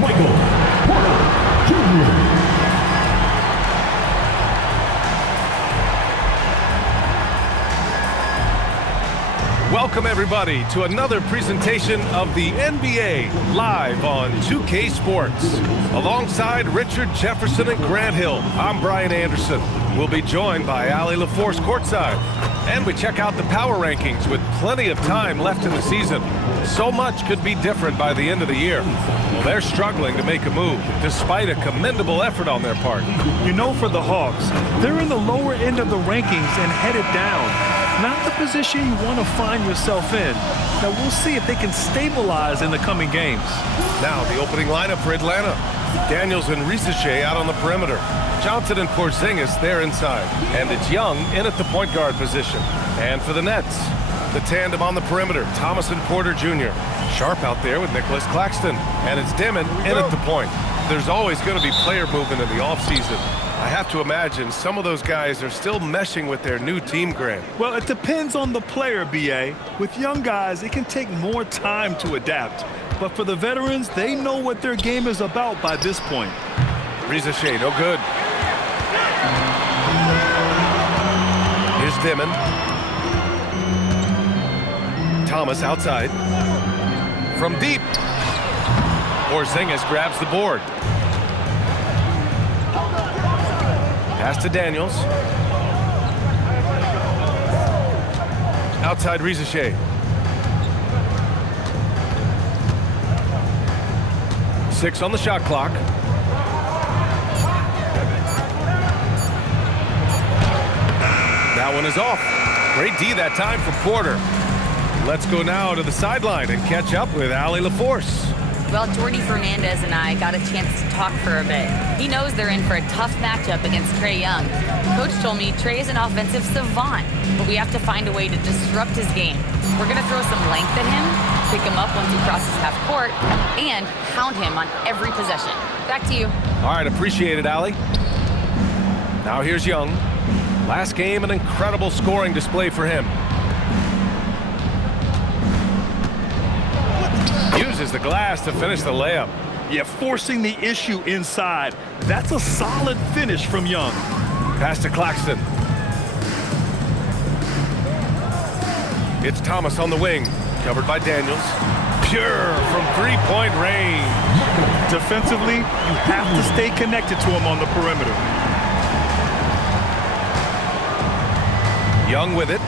Michael Porter Jr. Welcome, everybody, to another presentation of the NBA live on 2K Sports. Alongside Richard Jefferson and Grant Hill, I'm Brian Anderson. We'll be joined by Allie LaForce courtside. And we check out the power rankings with plenty of time left in the season. So much could be different by the end of the year. Well, they're struggling to make a move, despite a commendable effort on their part. You know, for the Hawks, they're in the lower end of the rankings and headed down. Not the position you want to find yourself in. Now, we'll see if they can stabilize in the coming games. Now, the opening lineup for Atlanta. Daniels and Risacher out on the perimeter. Johnson and Porzingis there inside. And it's Young in at the point guard position. And for the Nets, the tandem on the perimeter, Thomas and Porter Jr. Sharp out there with Nicholas Claxton. And it's Dimon in at the point. There's always going to be player movement in the offseason. I have to imagine some of those guys are still meshing with their new team, Grant. Well, it depends on the player, B.A. With young guys, it can take more time to adapt. But for the veterans, they know what their game is about by this point. Risacher, no good. Here's Dimon. Thomas outside. From deep. Porzingis grabs the board. Pass to Daniels. Outside Risacher. Six on the shot clock. That one is off. Great D that time for Porter. Let's go now to the sideline and catch up with Allie LaForce. Well, Jordi Fernandez and I got a chance to talk for a bit. He knows they're in for a tough matchup against Trae Young. Coach told me Trae is an offensive savant, but we have to find a way to disrupt his game. We're going to throw some length at him, pick him up once he crosses half court, and hound him on every possession. Back to you. All right, appreciate it, Allie. Now here's Young. Last game, an incredible scoring display for him. Uses the glass to finish the layup. Yeah, forcing the issue inside. That's a solid finish from Young. Pass to Claxton. It's Thomas on the wing, covered by Daniels. Pure from three-point range. Defensively, you have to stay connected to him on the perimeter. Young with it.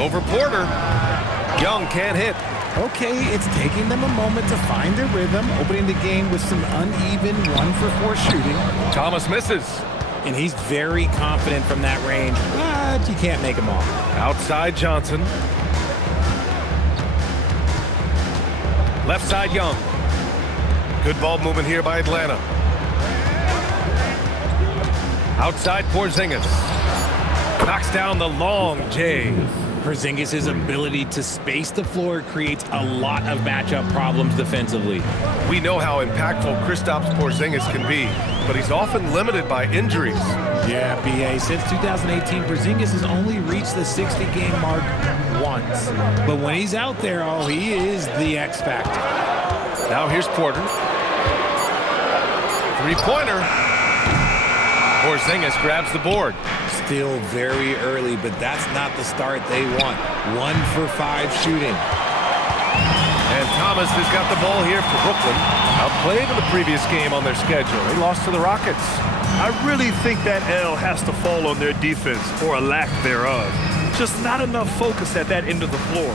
Over Porter. Young can't hit. Okay, it's taking them a moment to find their rhythm, opening the game with some uneven 1-for-4 shooting. Thomas misses. And he's very confident from that range, but you can't make him all. Outside Johnson. Left side Young. Good ball movement here by Atlanta. Outside Porzingis. Knocks down the long J. Porzingis' ability to space the floor creates a lot of matchup problems defensively. We know how impactful Kristaps Porzingis can be, but he's often limited by injuries. Yeah, B.A. Since 2018, Porzingis has only reached the 60-game mark once. But when he's out there, oh, he is the X factor. Now here's Porter. Three-pointer. Porzingis grabs the board. Still very early, but that's not the start they want. 1-for-5 shooting. And Thomas has got the ball here for Brooklyn. Outplayed in the previous game on their schedule. They lost to the Rockets. I really think that L has to fall on their defense, or a lack thereof. Just not enough focus at that end of the floor.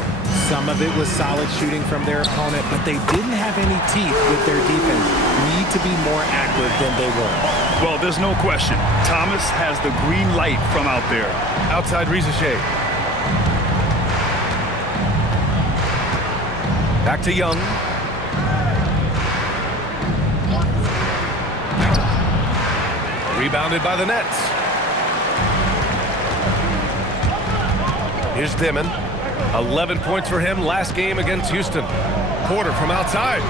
Some of it was solid shooting from their opponent, but they didn't have any teeth with their defense. Need to be more active than they were. Well, there's no question. Thomas has the green light from out there. Outside Risacher. Back to Young. Rebounded by the Nets. Here's Dimon. 11 points for him last game against Houston. Porter from outside.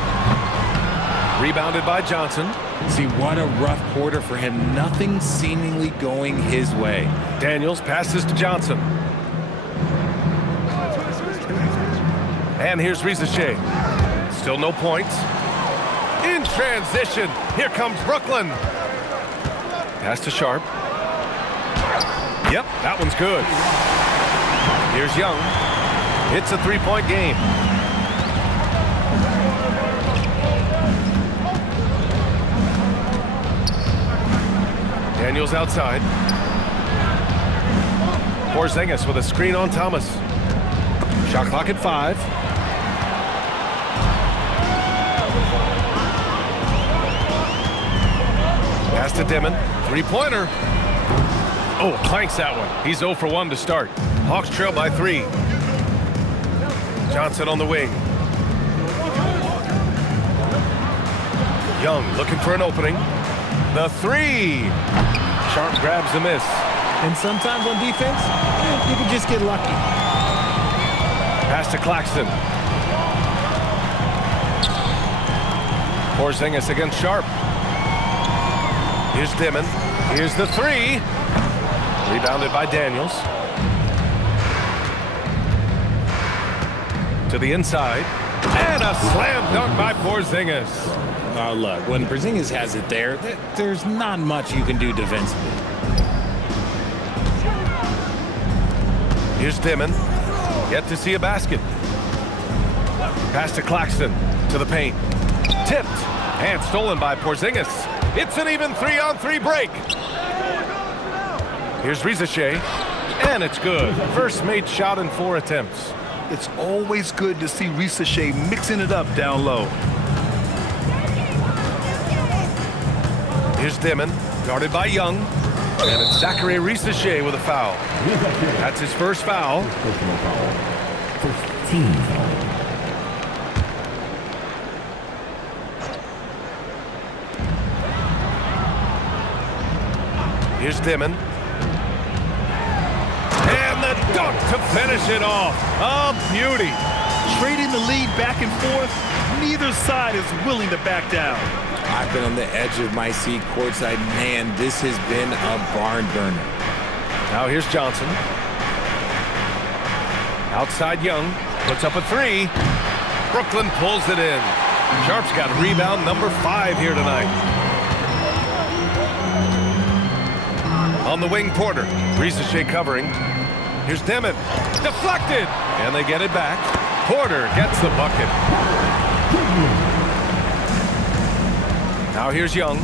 Rebounded by Johnson. See, what a rough quarter for him. Nothing seemingly going his way. Daniels passes to Johnson. And here's Risache. Still no points. In transition, here comes Brooklyn. Pass to Sharp. Yep, that one's good. Here's Young. It's a three-point game. Daniels outside. Porzingis with a screen on Thomas. Shot clock at 5. Pass to Dimon. Three-pointer. Oh, clanks that one. He's 0 for 1 to start. Hawks trail by 3. Johnson on the wing. Young looking for an opening. The 3. Sharp grabs the miss. And sometimes on defense, you can just get lucky. Pass to Claxton. Porzingis against Sharp. Here's Dimon. Here's the 3. Rebounded by Daniels. To the inside. And a slam dunk by Porzingis. Oh, look, when Porzingis has it there, there's not much you can do defensively. Here's Dimon. Yet to see a basket. Pass to Claxton. To the paint. Tipped. And stolen by Porzingis. It's an even 3-on-3 break. Here's Risache. And it's good. First made shot in 4 attempts. It's always good to see Risache mixing it up down low. Here's Dimon. Guarded by Young. And it's Zachary Risache with a foul. That's his first foul. Personal foul. First team foul. Here's Dimon. And the dunk to finish it off. A beauty. Trading the lead back and forth, neither side is willing to back down. I've been on the edge of my seat courtside. Man, this has been a barn burner. Now here's Johnson. Outside Young. Puts up a 3. Brooklyn pulls it in. Sharp's got rebound number 5 here tonight. On the wing, Porter. Risache covering. Here's Dimon. Deflected. And they get it back. Porter gets the bucket. Now here's Young.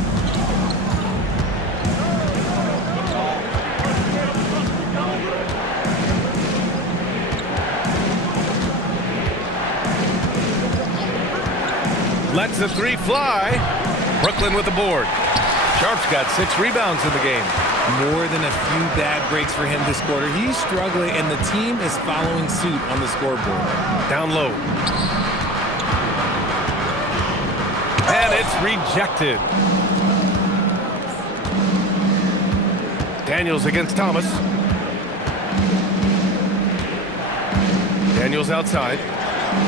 Lets the 3 fly. Brooklyn with the board. Sharp's got 6 rebounds in the game. More than a few bad breaks for him this quarter. He's struggling, and the team is following suit on the scoreboard. Down low. And it's rejected. Daniels against Thomas. Daniels outside.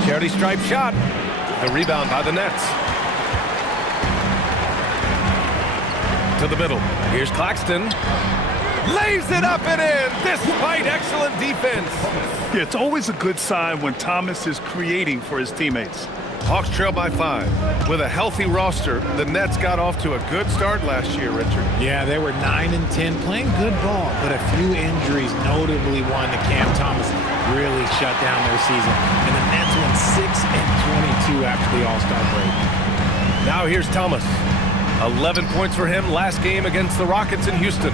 Charity stripe shot. The rebound by the Nets. To the middle. Here's Claxton. Lays it up and in despite excellent defense. Yeah, it's always a good sign when Thomas is creating for his teammates. Hawks trail by 5. With a healthy roster, the Nets got off to a good start last year, Richard. Yeah, they were 9-10, playing good ball, but a few injuries, notably one to Cam Thomas, really shut down their season. And the Nets went 6-22 after the All-Star break. Now here's Thomas. 11 points for him last game against the Rockets in Houston.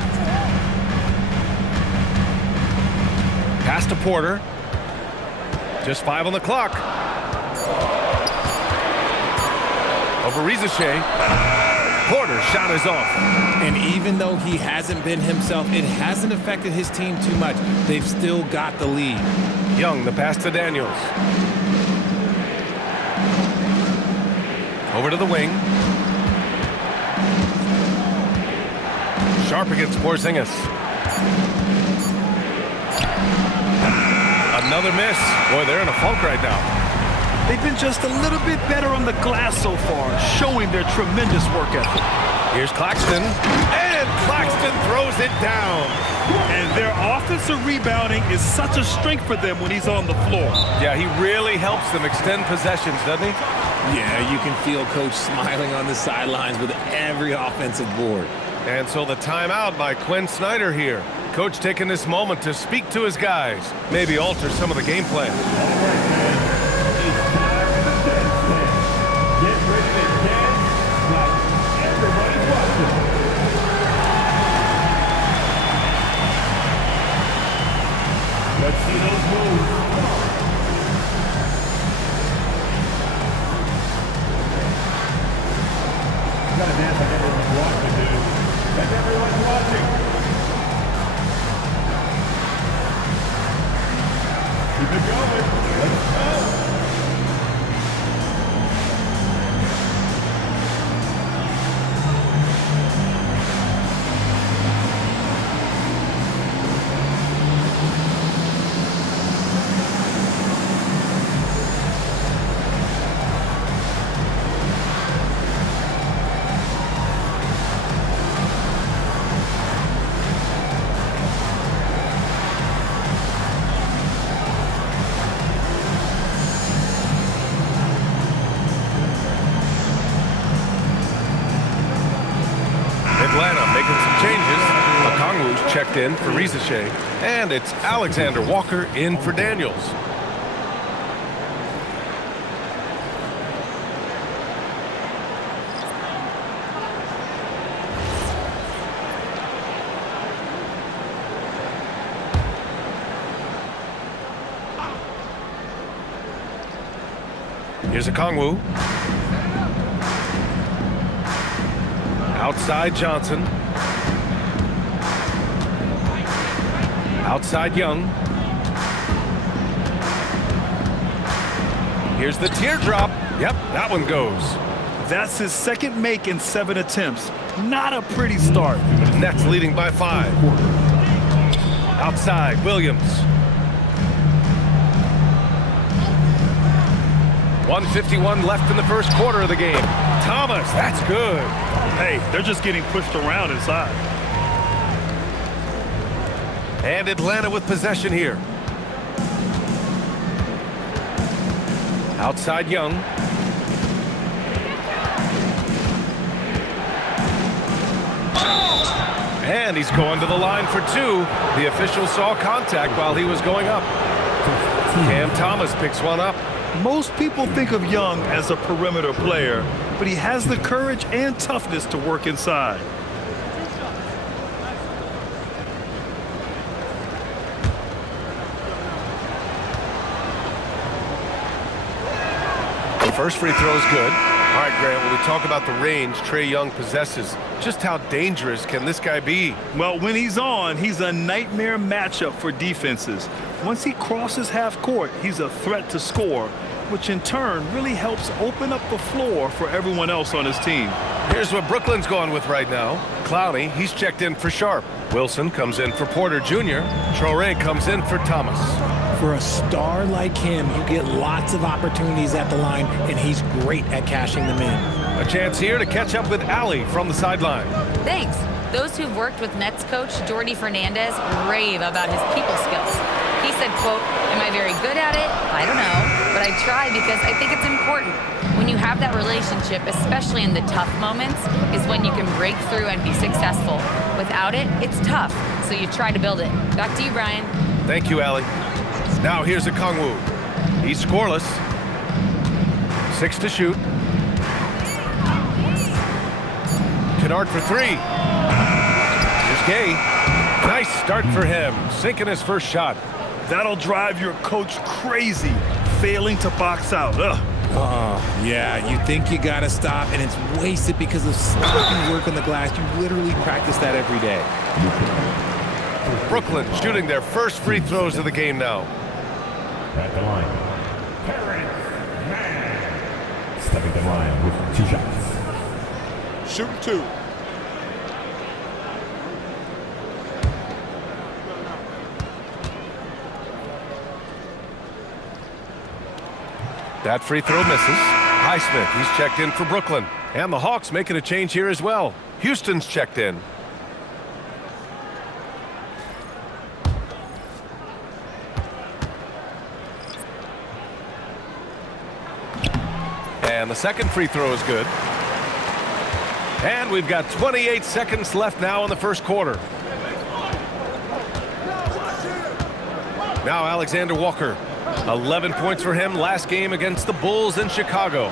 Pass to Porter. Just 5 on the clock. Over Risache. Porter's shot is off. And even though he hasn't been himself, it hasn't affected his team too much. They've still got the lead. Young, the pass to Daniels. Over to the wing. Sharp against Porzingis. Another miss. Boy, they're in a funk right now. They've been just a little bit better on the glass so far, showing their tremendous work ethic. Here's Claxton, and Claxton throws it down. And their offensive rebounding is such a strength for them when he's on the floor. Yeah, he really helps them extend possessions, doesn't he? Yeah, you can feel Coach smiling on the sidelines with every offensive board. And so the timeout by Quinn Snyder here. Coach taking this moment to speak to his guys, maybe alter some of the game plan. Get ready to dance like everybody's watching. Let's see those moves. You gotta dance like everyone's watching, dude. Like everyone's watching. Keep it going. Let's go. Atlanta making some changes. Okongwu's checked in for Rizachet, and it's Alexander Walker in for Daniels. Here's Okongwu. Outside Johnson. Outside Young. Here's the teardrop. Yep, that one goes. That's his second make in 7 attempts. Not a pretty start. Nets leading by 5. Outside Williams. 1:51 left in the first quarter of the game. Thomas, that's good. Hey, they're just getting pushed around inside. And Atlanta with possession here. Outside Young. And he's going to the line for 2. The official saw contact while he was going up. Cam Thomas picks one up. Most people think of Young as a perimeter player, but he has the courage and toughness to work inside. The first free throw is good. All right, Grant, when we talk about the range Trae Young possesses, just how dangerous can this guy be? Well, when he's on, he's a nightmare matchup for defenses. Once he crosses half court, he's a threat to score, which in turn really helps open up the floor for everyone else on his team. Here's what Brooklyn's going with right now. Clowney, he's checked in for Sharp. Wilson comes in for Porter Jr. Traore comes in for Thomas. For a star like him, you get lots of opportunities at the line, and he's great at cashing them in. A chance here to catch up with Allie from the sideline. Thanks. Those who've worked with Nets coach Jordi Fernandez rave about his people skills. He said, quote, "Am I very good at it? I don't know, but I try because I think it's important. When you have that relationship, especially in the tough moments, is when you can break through and be successful. Without it, it's tough, so you try to build it." Back to you, Brian. Thank you, Allie. Now here's Okongwu. He's scoreless. 6 to shoot. Kennard for 3. Here's Gay. Nice start for him, sinking his first shot. That'll drive your coach crazy, failing to box out. Ugh. Oh, yeah, you think you gotta stop, and it's wasted because of sloppy work on the glass. You literally practice that every day. Brooklyn shooting their first free throws of the game now. At the line, Terrence Mann. Stepping the line with 2 shots. Shooting 2. That free throw misses. Highsmith, he's checked in for Brooklyn. And the Hawks making a change here as well. Houston's checked in. And the second free throw is good. And we've got 28 seconds left now in the first quarter. Now Alexander Walker. 11 points for him last game against the Bulls in Chicago.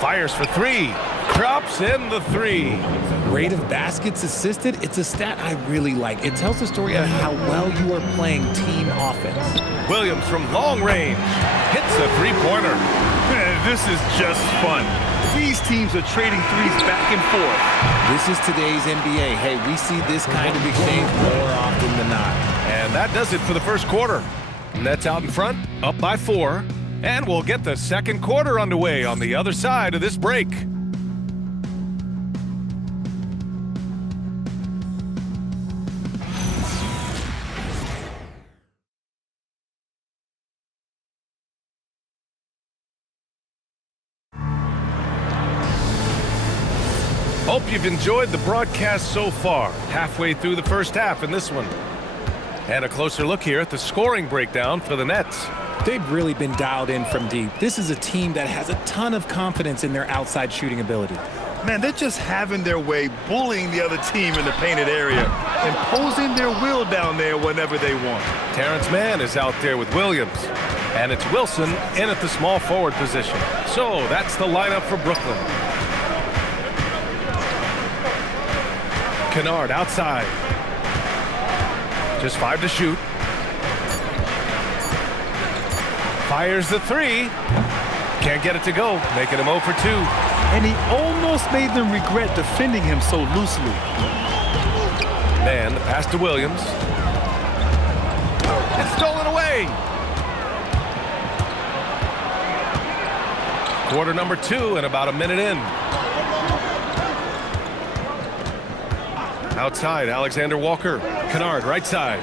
Fires for three. Drops in the three. Rate of baskets assisted, it's a stat I really like. It tells the story of how well you are playing team offense. Williams from long range hits a three-pointer. Man, this is just fun. These teams are trading threes back and forth. This is today's NBA. Hey, we see this kind of exchange more often than not. And that does it for the first quarter. Nets out in front, up by 4. And we'll get the second quarter underway on the other side of this break. Hope you've enjoyed the broadcast so far. Halfway through the first half in this one. And a closer look here at the scoring breakdown for the Nets. They've really been dialed in from deep. This is a team that has a ton of confidence in their outside shooting ability. Man, they're just having their way, bullying the other team in the painted area, imposing their will down there whenever they want. Terrence Mann is out there with Williams. And it's Wilson in at the small forward position. So that's the lineup for Brooklyn. Kennard outside. Just 5 to shoot. Fires the three. Can't get it to go, making him 0 for 2. And he almost made them regret defending him so loosely. Man, the pass to Williams. It's stolen away. Quarter number 2 and about a minute in. Outside, Alexander Walker. Kennard, right side.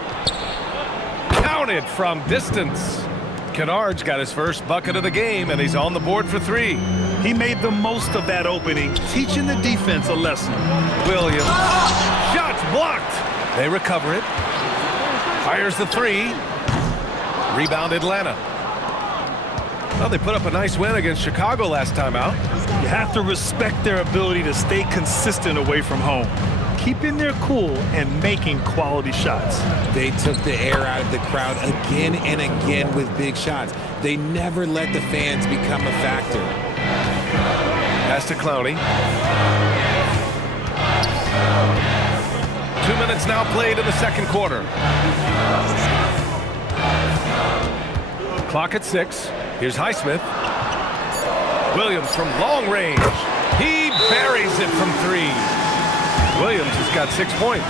Counted from distance. Kennard's got his first bucket of the game, and he's on the board for 3. He made the most of that opening, teaching the defense a lesson. Williams. Shots blocked. They recover it. Fires the 3. Rebound Atlanta. Well, they put up a nice win against Chicago last time out. You have to respect their ability to stay consistent away from home, keeping their cool and making quality shots. They took the air out of the crowd again and again with big shots. They never let the fans become a factor. Pass to Clowney. 2 minutes now played in the second quarter. Clock at 6. Here's Highsmith. Williams from long range. He buries it from 3. Williams has got 6 points.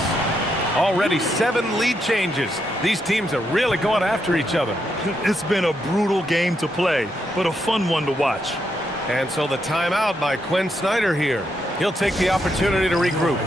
Already 7 lead changes. These teams are really going after each other. It's been a brutal game to play, but a fun one to watch. And so the timeout by Quinn Snyder here. He'll take the opportunity to regroup.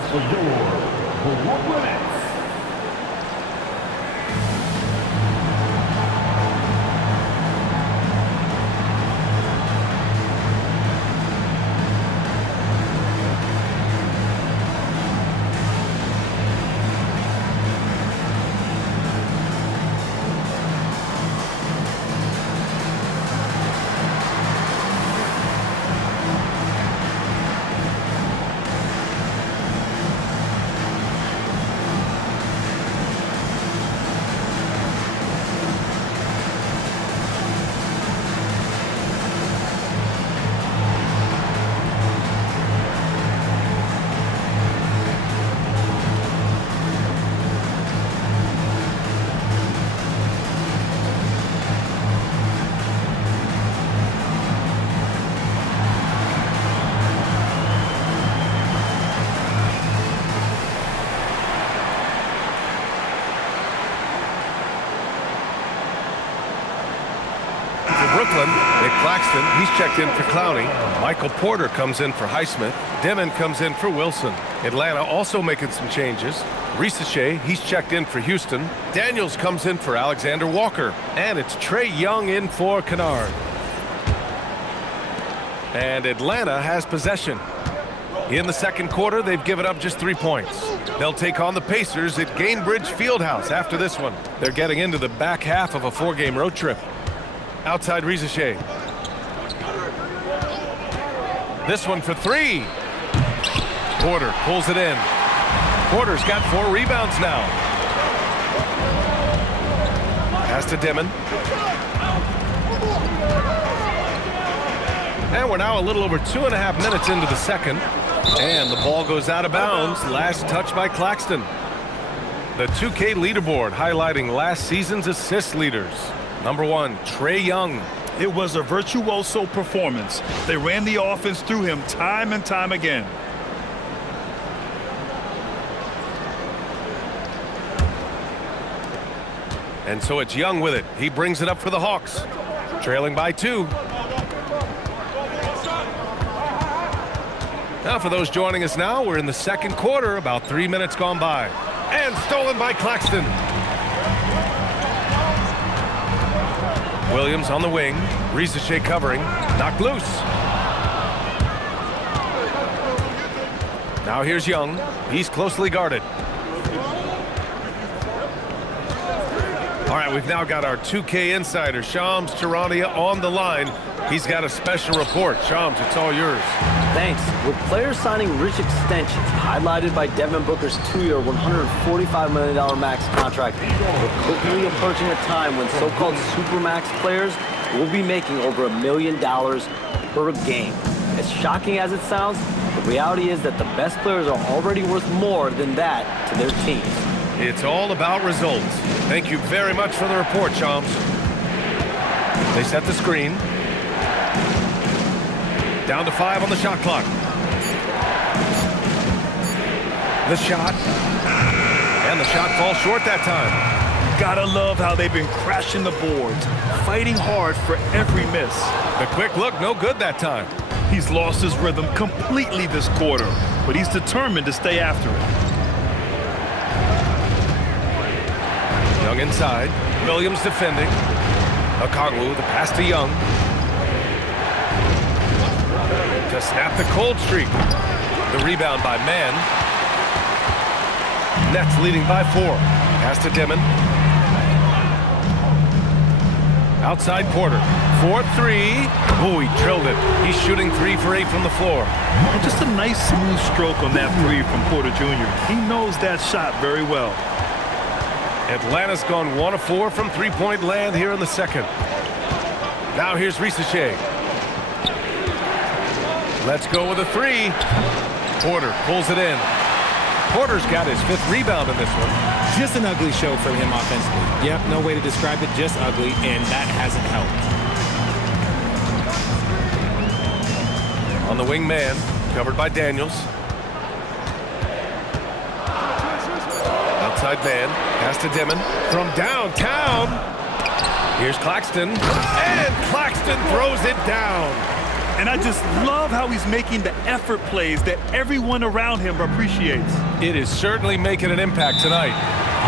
Brooklyn, Nick Claxton, he's checked in for Clowney. Michael Porter comes in for Highsmith. Demon comes in for Wilson. Atlanta also making some changes. Risache, he's checked in for Houston. Daniels comes in for Alexander Walker. And it's Trae Young in for Kennard. And Atlanta has possession. In the second quarter, they've given up just 3 points. They'll take on the Pacers at Gainbridge Fieldhouse after this one. They're getting into the back half of a 4-game road trip. Outside Rizachet. This one for 3. Porter pulls it in. Porter's got 4 rebounds now. Pass to Dimon. And we're now a little over 2.5 minutes into the second. And the ball goes out of bounds. Last touch by Claxton. The 2K leaderboard highlighting last season's assist leaders. Number 1, Trae Young. It was a virtuoso performance. They ran the offense through him time and time again. And so it's Young with it. He brings it up for the Hawks. Trailing by 2. Now for those joining us now, we're in the second quarter, about 3 minutes gone by. And stolen by Claxton. Williams on the wing. Rizachet covering. Knocked loose. Now here's Young. He's closely guarded. All right, we've now got our 2K insider, Shams Charania, on the line. He's got a special report. Shams, it's all yours. Thanks. With players signing rich extensions, highlighted by Devin Booker's 2-year, $145 million max contract, we're quickly approaching a time when so-called supermax players will be making over $1 million per game. As shocking as it sounds, the reality is that the best players are already worth more than that to their teams. It's all about results. Thank you very much for the report, Shams. They set the screen. Down to 5 on the shot clock. The shot. And the shot falls short that time. Gotta love how they've been crashing the boards, fighting hard for every miss. The quick look, no good that time. He's lost his rhythm completely this quarter, but he's determined to stay after it. Young inside. Williams defending. Okongwu, the pass to Young. To snap the cold streak. The rebound by Mann. Nets leading by 4. Pass to Dimon. Outside Porter. 4-3. Oh, he drilled it. He's shooting 3 for 8 from the floor. And just a nice smooth stroke on that 3 from Porter Jr. He knows that shot very well. Atlanta's gone 1 of 4 from 3-point land here in the second. Now here's Rizachet. Let's go with a 3. Porter pulls it in. Porter's got his 5th rebound in this one. Just an ugly show from him offensively. Yep, no way to describe it, just ugly, and that hasn't helped. On the wing man, covered by Daniels. Outside man, pass to Dimon. From downtown, here's Claxton. And Claxton throws it down. And I just love how he's making the effort plays that everyone around him appreciates. It is certainly making an impact tonight.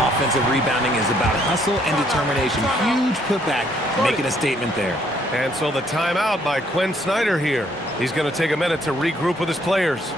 Offensive rebounding is about hustle and determination. Huge putback, making a statement there. And so the timeout by Quinn Snyder here. He's going to take a minute to regroup with his players.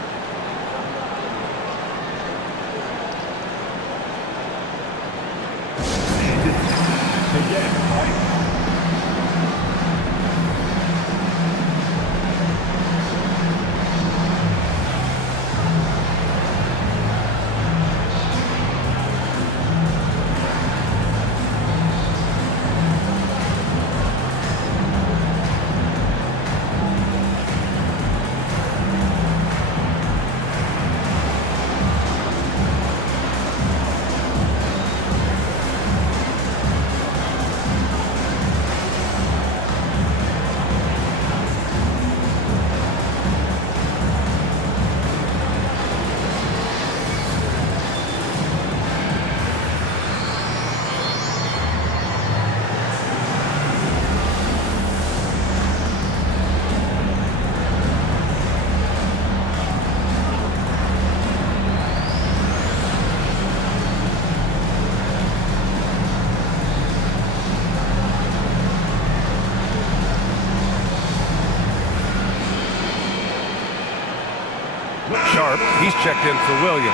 Sharp, he's checked in for Williams.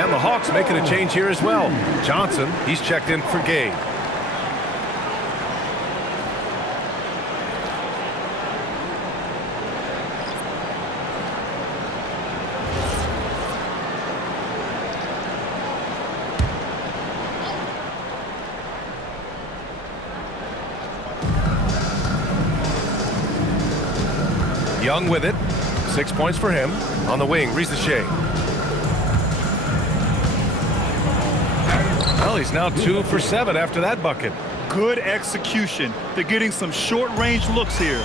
And the Hawks making a change here as well. Johnson, he's checked in for Gay. Young with it. 6 points for him. On the wing, Risacher. Well, he's now 2 for 7 after that bucket. Good execution. They're getting some short-range looks here.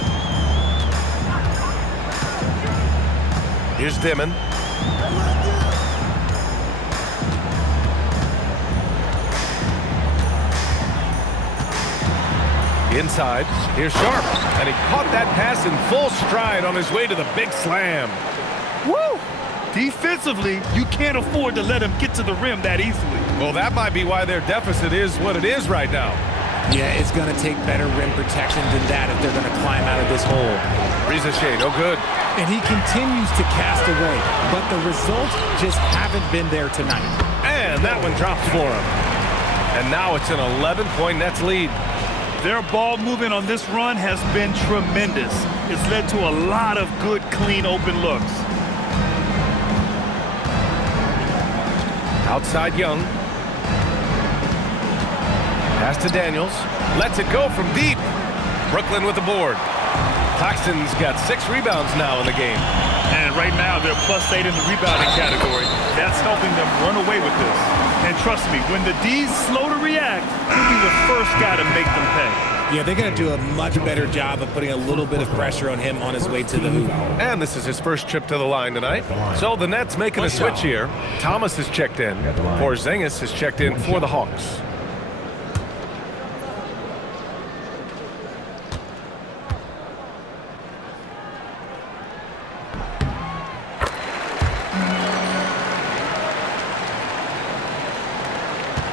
Here's Dimon. Inside, here's Sharp, and he caught that pass in full stride on his way to the big slam. Woo! Defensively, you can't afford to let him get to the rim that easily. Well, that might be why their deficit is what it is right now. Yeah, it's going to take better rim protection than that if they're going to climb out of this hole. Risacher, no good. And he continues to cast away, but the results just haven't been there tonight. And that one drops for him. And now it's an 11-point Nets lead. Their ball movement on this run has been tremendous. It's led to a lot of good, clean, open looks. Outside Young. Pass to Daniels. Lets it go from deep. Brooklyn with the board. Claxton's got 6 rebounds now in the game. And right now, they're +8 in the rebounding category. That's helping them run away with this. And trust me, when the D's slow to react, he'll be the first guy to make them pay. Yeah, they're going to do a much better job of putting a little bit of pressure on him on his way to the hoop. And this is his first trip to the line tonight. So the Nets making a switch here. Thomas is checked in. Porzingis is checked in for the Hawks.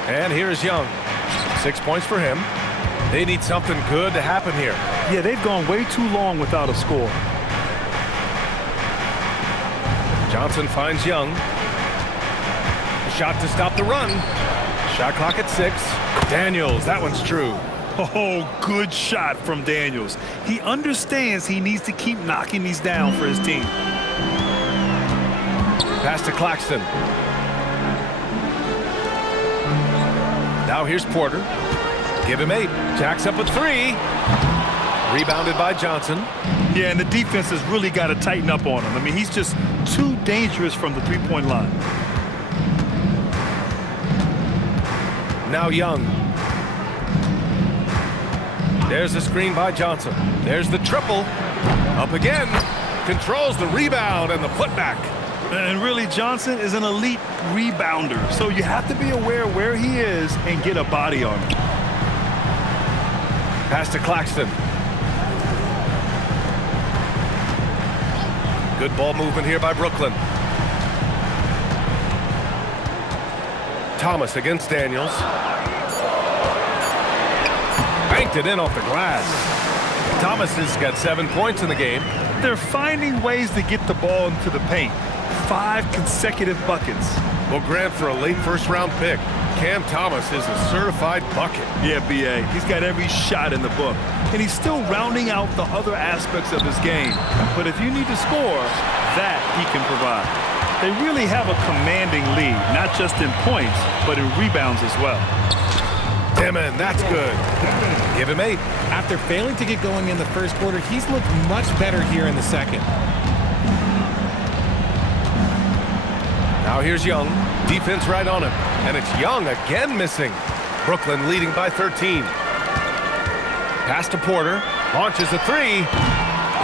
And here's Young. 6 points for him. They need something good to happen here. Yeah, they've gone way too long without a score. Johnson finds Young. A shot to stop the run. Shot clock at 6. Daniels, that one's true. Oh, good shot from Daniels. He understands he needs to keep knocking these down for his team. Pass to Claxton. Now here's Porter. Give him 8. Jacks up a 3. Rebounded by Johnson. Yeah, and the defense has really got to tighten up on him. I mean, he's just too dangerous from the three-point line. Now Young. There's the screen by Johnson. There's the triple. Up again. Controls the rebound and the putback. And really, Johnson is an elite rebounder. So you have to be aware where he is and get a body on him. Pass to Claxton. Good ball movement here by Brooklyn. Thomas against Daniels. Banked it in off the glass. Thomas has got 7 points in the game. They're finding ways to get the ball into the paint. 5 consecutive buckets. Well, Grant, for a late first-round pick, Cam Thomas is a certified bucket. Yeah, B.A. He's got every shot in the book. And he's still rounding out the other aspects of his game. But if you need to score, that he can provide. They really have a commanding lead, not just in points, but in rebounds as well. Dimon, that's good. Give him 8. After failing to get going in the first quarter, he's looked much better here in the second. Now here's Young. Defense right on him. And it's Young again missing. Brooklyn leading by 13. Pass to Porter. Launches a 3.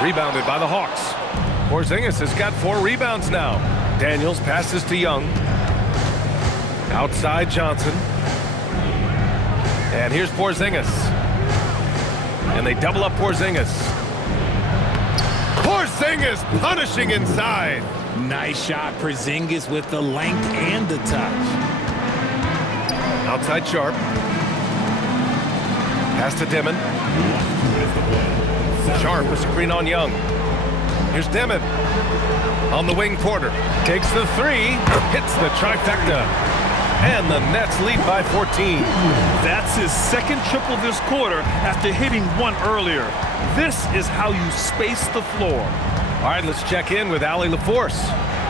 Rebounded by the Hawks. Porzingis has got 4 rebounds now. Daniels passes to Young. Outside Johnson. And here's Porzingis. And they double up Porzingis. Porzingis punishing inside. Nice shot. Porzingis with the length and the touch. Outside Sharp. Pass to Dimon. Sharp, a screen on Young. Here's Demon. On the wing, Porter takes the three, hits the trifecta, and the Nets lead by 14. That's his second triple this quarter after hitting one earlier. This is how you space the floor. All right, let's check in with Allie LaForce.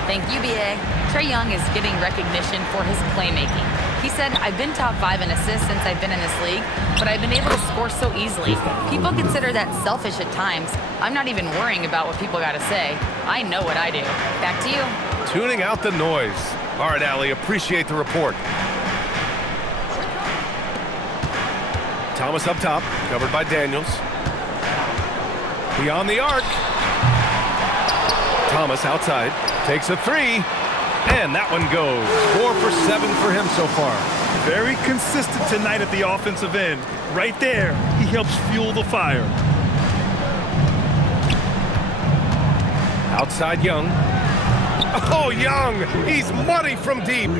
Thank you, B.A. Trae Young is getting recognition for his playmaking. He said, I've been top 5 in assists since I've been in this league, but I've been able to score so easily. People consider that selfish at times. I'm not even worrying about what people got to say. I know what I do. Back to you. Tuning out the noise. All right, Allie, appreciate the report. Thomas up top, covered by Daniels. Beyond the arc. Thomas outside, takes a three, and that one goes. 4 for 7 for him so far. Very consistent tonight at the offensive end. Right there, he helps fuel the fire. Outside Young. Oh, Young, he's money from deep.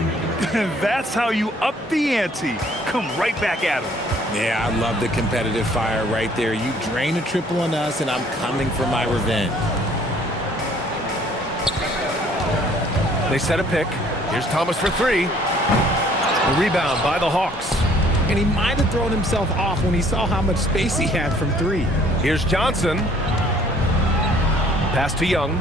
That's how you up the ante. Come right back at him. Yeah, I love the competitive fire right there. You drain a triple on us, and I'm coming for my revenge. They set a pick. Here's Thomas for three. The rebound by the Hawks. And he might have thrown himself off when he saw how much space he had from three. Here's Johnson. Pass to Young.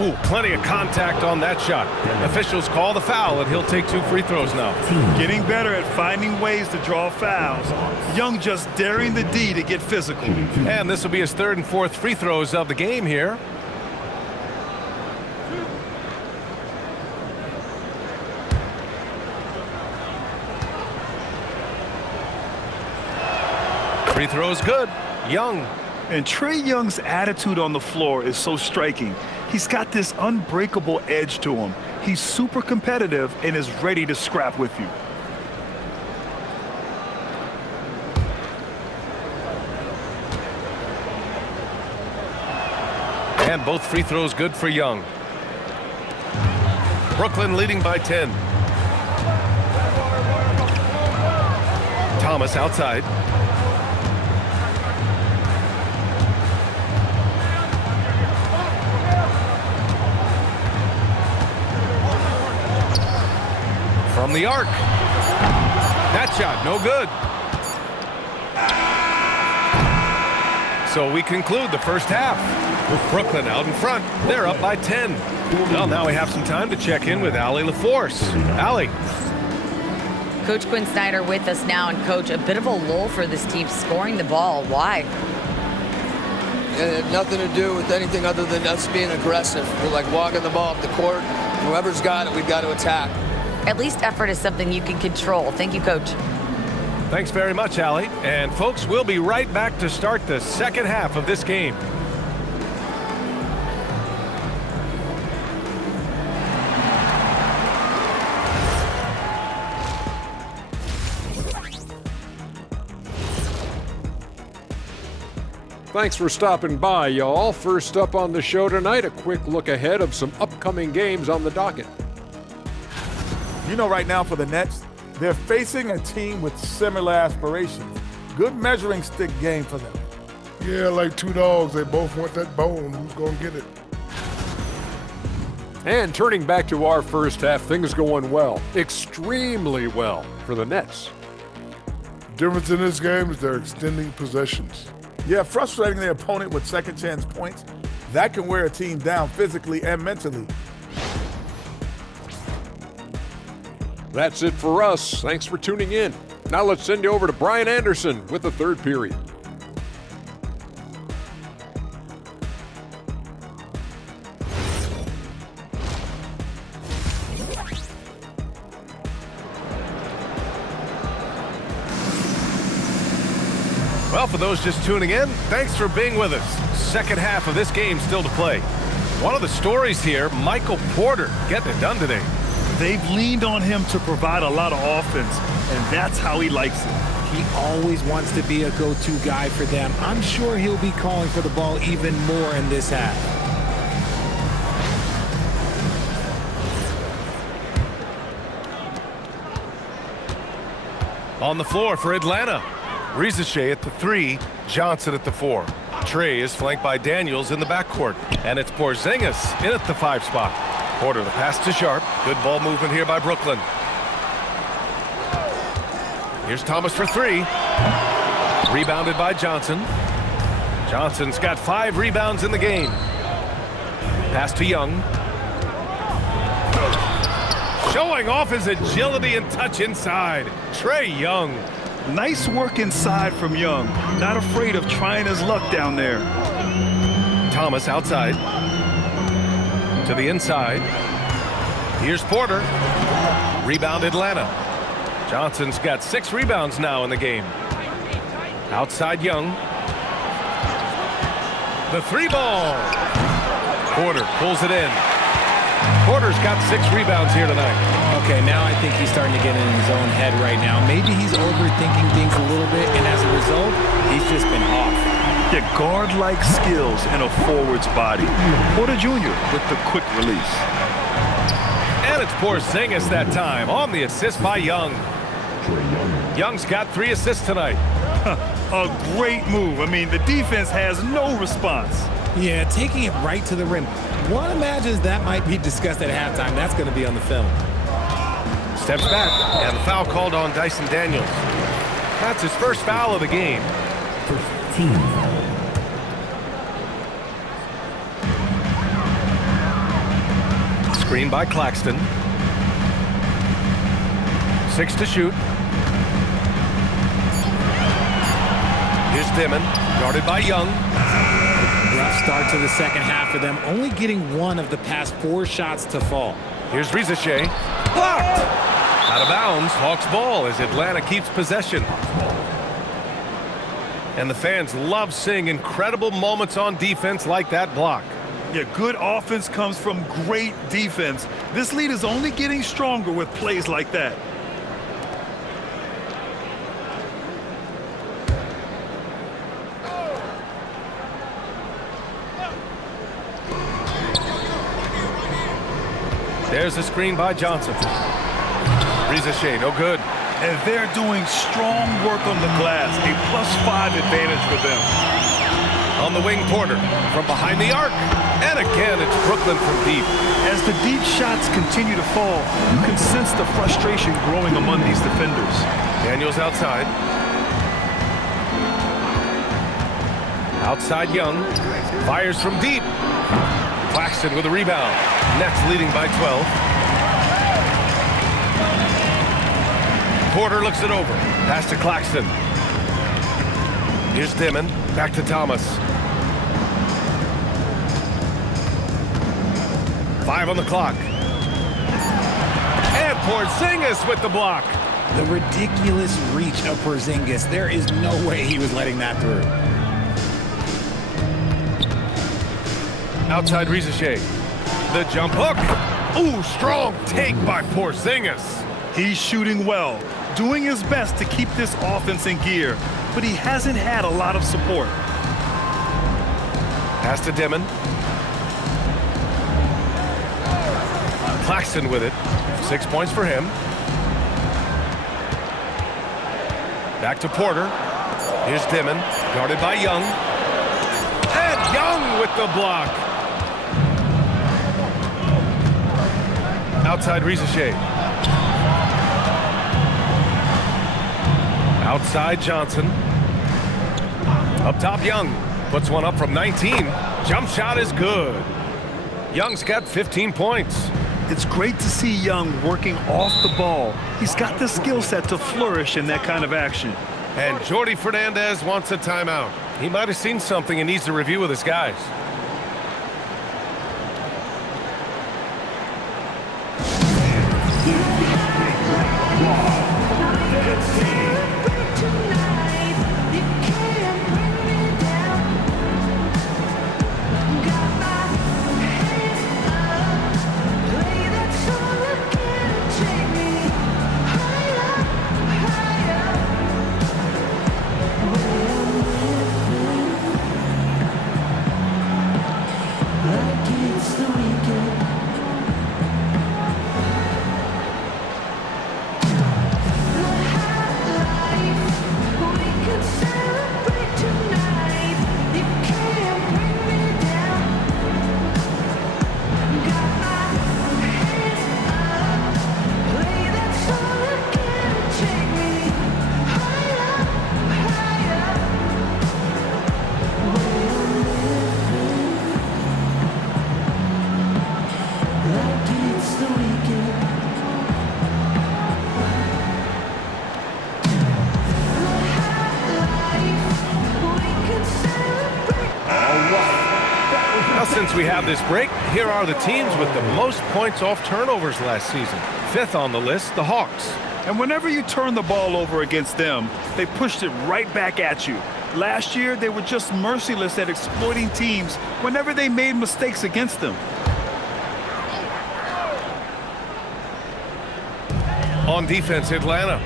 Oh, plenty of contact on that shot. Officials call the foul, and he'll take 2 free throws now. Getting better at finding ways to draw fouls. Young just daring the D to get physical. And this will be his 3rd and 4th free throws of the game here. Free throw's good. Young. And Trae Young's attitude on the floor is so striking. He's got this unbreakable edge to him. He's super competitive and is ready to scrap with you. And both free throws good for Young. Brooklyn leading by 10. Thomas outside. From the arc. That shot, no good. So we conclude the first half. With Brooklyn out in front, they're up by 10. Well, now we have some time to check in with Allie LaForce. Allie. Coach Quinn Snyder with us now. And, Coach, a bit of a lull for this team scoring the ball. Why? It had nothing to do with anything other than us being aggressive. We're like walking the ball up the court. Whoever's got it, we've got to attack. At least effort is something you can control. Thank you, Coach. Thanks very much, Allie. And, folks, we'll be right back to start the second half of this game. Thanks for stopping by, y'all. First up on the show tonight, a quick look ahead of some upcoming games on the docket. You know, right now for the Nets, they're facing a team with similar aspirations. Good measuring stick game for them. Yeah, like two dogs, they both want that bone. Who's going to get it? And turning back to our first half, things going well, extremely well for the Nets. Difference in this game is they're extending possessions. Yeah, frustrating the opponent with second chance points. That can wear a team down physically and mentally. That's it for us. Thanks for tuning in. Now let's send you over to Brian Anderson with the third period. Well, for those just tuning in, thanks for being with us. Second half of this game still to play. One of the stories here, Michael Porter getting it done today. They've leaned on him to provide a lot of offense, and that's how he likes it. He always wants to be a go-to guy for them. I'm sure he'll be calling for the ball even more in this half. On the floor for Atlanta. Rizachet at the 3, Johnson at the 4. Trey is flanked by Daniels in the backcourt, and it's Porzingis in at the 5 spot. Porter, the pass to Sharp. Good ball movement here by Brooklyn. Here's Thomas for 3. Rebounded by Johnson. Johnson's got 5 rebounds in the game. Pass to Young. Showing off his agility and touch inside. Trae Young. Nice work inside from Young. Not afraid of trying his luck down there. Thomas outside. To the inside. Here's Porter. Rebound Atlanta. Johnson's got 6 rebounds now in the game. Outside Young. The 3-ball. Porter pulls it in. Porter's got 6 rebounds here tonight. Okay, now I think he's starting to get in his own head right now. Maybe he's overthinking things a little bit, and as a result, he's just been off. Yeah, guard-like skills in a forward's body. Porter Jr. with the quick release. And it's Porzingis that time on the assist by Young. Young's got 3 assists tonight. A great move. I mean, the defense has no response. Yeah, taking it right to the rim. One imagines that might be discussed at halftime. That's going to be on the film. Steps back, and the foul called on Dyson Daniels. That's his first foul of the game. First team foul. Screen by Claxton. 6 to shoot. Here's Dimon, guarded by Young. Rough start to the second half for them, only getting 1 of the past 4 shots to fall. Here's Rizachet. Blocked! Out of bounds, Hawks ball as Atlanta keeps possession. And the fans love seeing incredible moments on defense like that block. Yeah, good offense comes from great defense. This lead is only getting stronger with plays like that. There's a screen by Johnson. Rizachet, no good. And they're doing strong work on the glass. A +5 advantage for them. On the wing, Porter from behind the arc. And again, it's Brooklyn from deep. As the deep shots continue to fall, you can sense the frustration growing among these defenders. Daniels outside. Outside Young. Fires from deep. Claxton with a rebound. Nets leading by 12. Porter looks it over. Pass to Claxton. Here's Dimon. Back to Thomas. 5 on the clock. And Porzingis with the block. The ridiculous reach of Porzingis. There is no way he was letting that through. Outside Rizachet. The jump hook. Ooh, strong take by Porzingis. He's shooting well, doing his best to keep this offense in gear, but he hasn't had a lot of support. Pass to Dimon. Claxton with it. 6 points for him. Back to Porter. Here's Dimon, guarded by Young. And Young with the block. Outside Rizachet. Outside Johnson. Up top Young. Puts one up from 19. Jump shot is good. Young's got 15 points. It's great to see Young working off the ball. He's got the skill set to flourish in that kind of action. And Jordi Fernandez wants a timeout. He might have seen something and needs to review with his guys. Since we have this break, here are the teams with the most points off turnovers last season. 5th on the list, the Hawks. And whenever you turn the ball over against them, they pushed it right back at you. Last year, they were just merciless at exploiting teams whenever they made mistakes against them. On defense, Atlanta.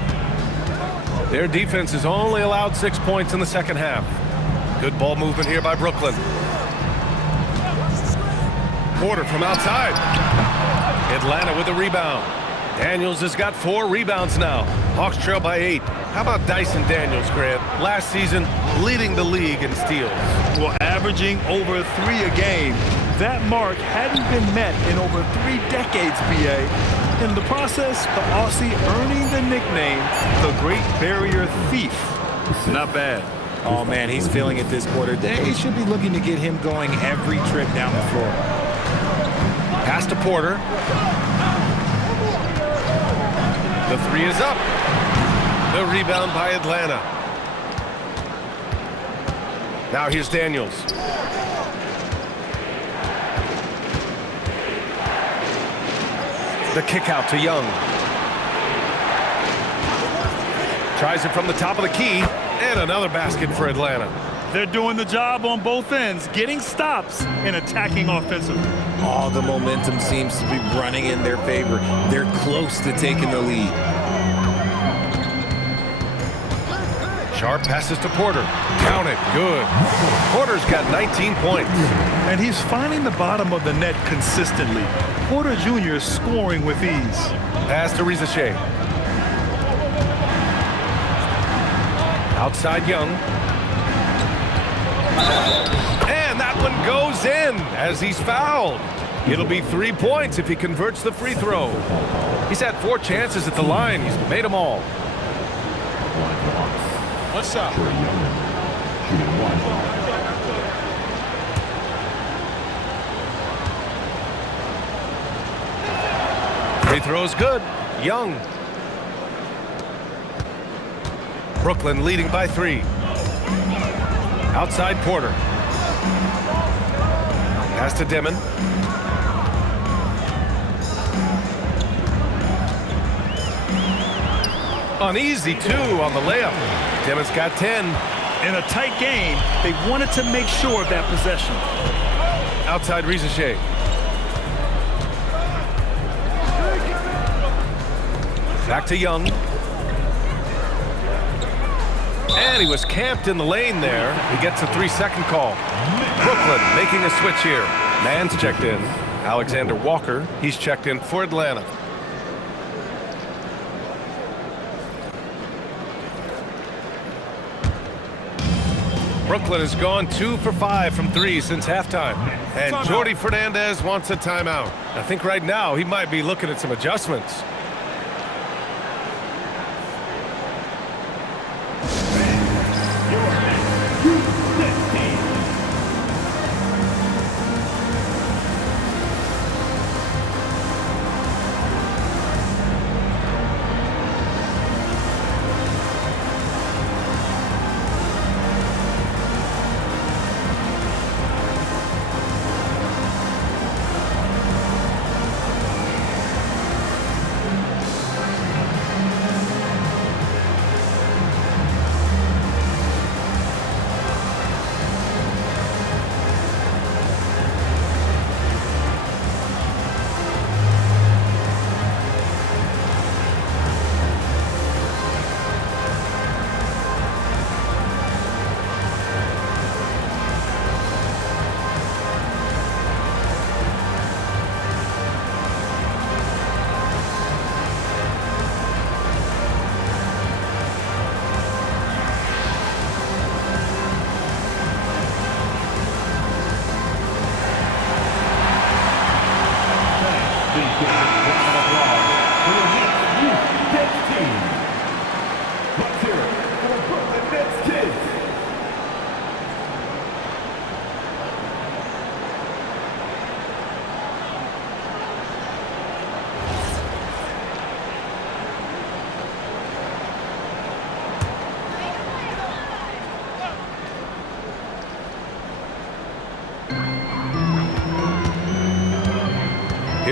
Their defense has only allowed 6 points in the second half. Good ball movement here by Brooklyn. Porter from outside. Atlanta with a rebound. Daniels has got 4 rebounds now. Hawks trail by 8. How about Dyson Daniels, Grant? Last season, leading the league in steals. Well, averaging over 3 a game. That mark hadn't been met in over 3 decades, BA. In the process, the Aussie earning the nickname, the Great Barrier Thief. Not bad. Oh, man, he's feeling it this quarter. They should be looking to get him going every trip down the floor. Pass to Porter. The 3 is up. The rebound by Atlanta. Now here's Daniels. The kick out to Young. Tries it from the top of the key, and another basket for Atlanta. They're doing the job on both ends, getting stops and attacking offensively. All the momentum seems to be running in their favor. They're close to taking the lead. Sharp passes to Porter. Count it. Good. Porter's got 19 points. And he's finding the bottom of the net consistently. Porter Jr. is scoring with ease. Pass to Rizachet. Outside Young. And that one goes in as he's fouled. It'll be 3 points if he converts the free throw. He's had 4 chances at the line. He's made them all. What's up? Free throw's good. Young. Brooklyn leading by 3. Outside Porter. Pass to Demon. Uneasy 2 on the layup. Demon's got 10. In a tight game, they wanted to make sure of that possession. Outside Rizachet. Back to Young. And he was camped in the lane there. He gets a 3-second call. Brooklyn making a switch here. Mann's checked in. Alexander Walker, he's checked in for Atlanta. Brooklyn has gone 2 for 5 from 3 since halftime. And Jordi Fernandez wants a timeout. I think right now he might be looking at some adjustments.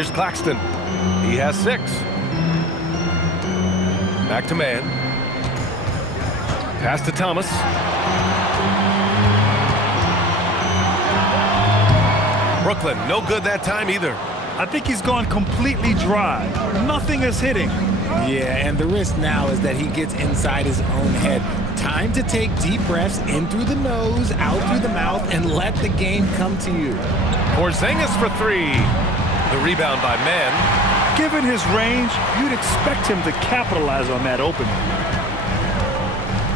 Here's Claxton. He has 6. Back to man. Pass to Thomas. Brooklyn, no good that time either. I think he's gone completely dry. Nothing is hitting. Yeah, and the risk now is that he gets inside his own head. Time to take deep breaths in through the nose, out through the mouth, and let the game come to you. Porzingis for 3. The rebound by man. Given his range, you'd expect him to capitalize on that opening.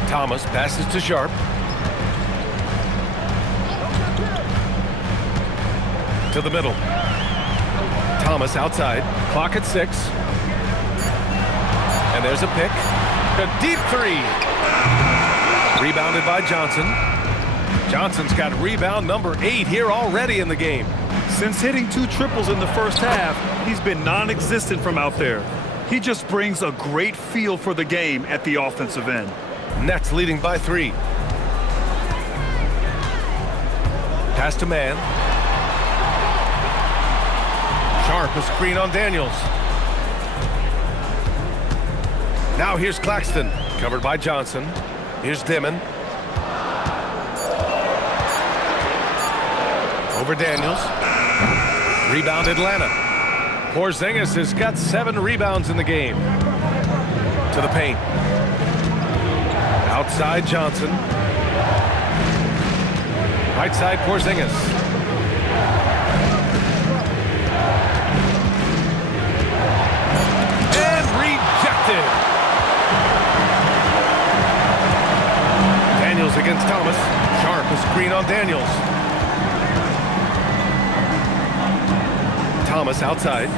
Thomas passes to Sharp. To the middle. Thomas outside. Clock at 6. And there's a pick. A deep 3. Rebounded by Johnson. Johnson's got rebound number 8 here already in the game. Since hitting 2 triples in the first half, he's been non-existent from out there. He just brings a great feel for the game at the offensive end. Nets leading by 3. Pass to man. Sharp, a screen on Daniels. Now here's Claxton, covered by Johnson. Here's Dimon. Over Daniels. Rebound Atlanta. Porzingis has got 7 rebounds in the game. To the paint. Outside Johnson. Right side Porzingis. And rejected. Daniels against Thomas. Sharp, a screen on Daniels. Thomas outside.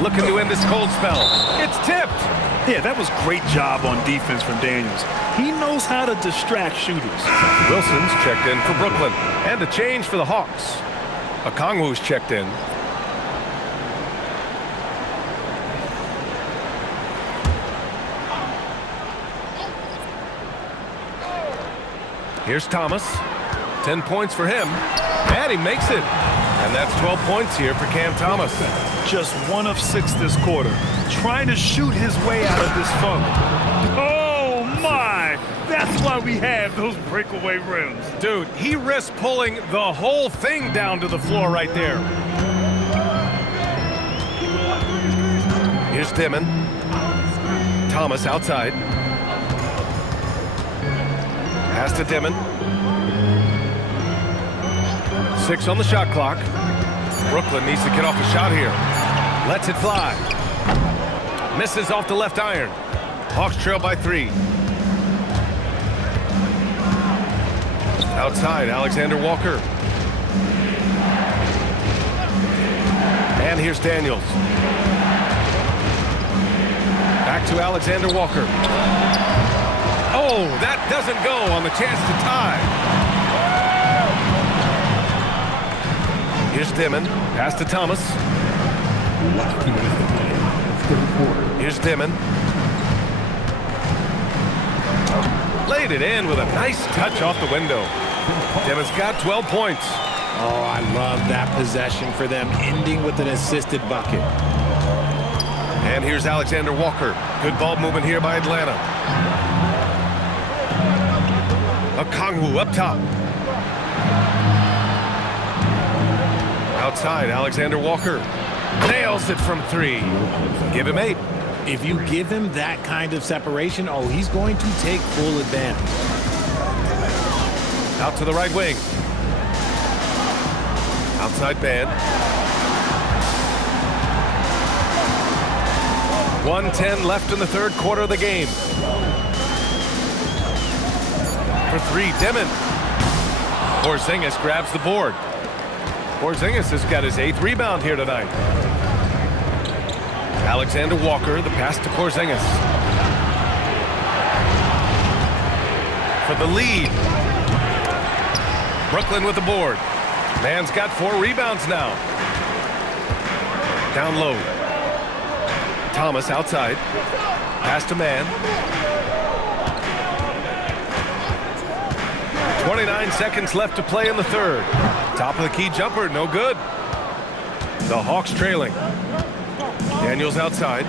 Looking to end this cold spell. It's tipped. Yeah, that was great job on defense from Daniels. He knows how to distract shooters. Wilson's checked in for Brooklyn. And a change for the Hawks. Okongwu's checked in. Here's Thomas. 10 points for him. And he makes it. And that's 12 points here for Cam Thomas. Just 1 of 6 this quarter. Trying to shoot his way out of this funk. Oh, my! That's why we have those breakaway rims. Dude, he risked pulling the whole thing down to the floor right there. Here's Dimon. Thomas outside. Pass to Dimon. 6 on the shot clock. Brooklyn needs to get off a shot here. Lets it fly. Misses off the left iron. Hawks trail by 3. Outside, Alexander Walker. And here's Daniels. Back to Alexander Walker. Oh, that doesn't go on the chance to tie. Here's Dimon. Pass to Thomas. Here's Dimon. Laid it in with a nice touch off the window. Dimon's got 12 points. Oh, I love that possession for them, ending with an assisted bucket. And here's Alexander Walker. Good ball movement here by Atlanta. Okongwu up top. Outside, Alexander Walker nails it from 3. Give him 8. If you give him that kind of separation, oh, he's going to take full advantage. Out to the right wing. Outside band. 1:10 left in the third quarter of the game. For 3, Dimon. Porzingis grabs the board. Porzingis has got his 8th rebound here tonight. Alexander Walker, the pass to Porzingis. For the lead. Brooklyn with the board. Man's got 4 rebounds now. Down low. Thomas outside. Pass to man. 29 seconds left to play in the third. Top of the key jumper, no good. The Hawks trailing. Daniels outside.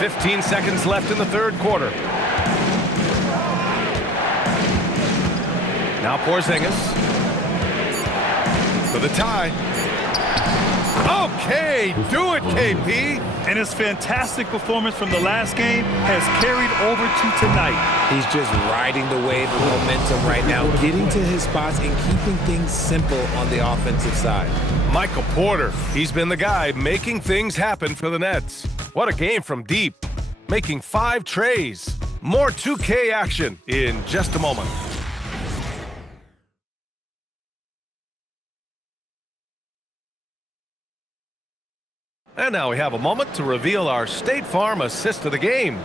15 seconds left in the third quarter. Now Porzingis for the tie. Okay, do it, KP. And his fantastic performance from the last game has carried over to tonight. He's just riding the wave of momentum right now, getting to his spots and keeping things simple on the offensive side. Michael Porter, he's been the guy making things happen for the Nets. What a game from deep, making 5 trays. More 2K action in just a moment. And now we have a moment to reveal our State Farm assist of the game.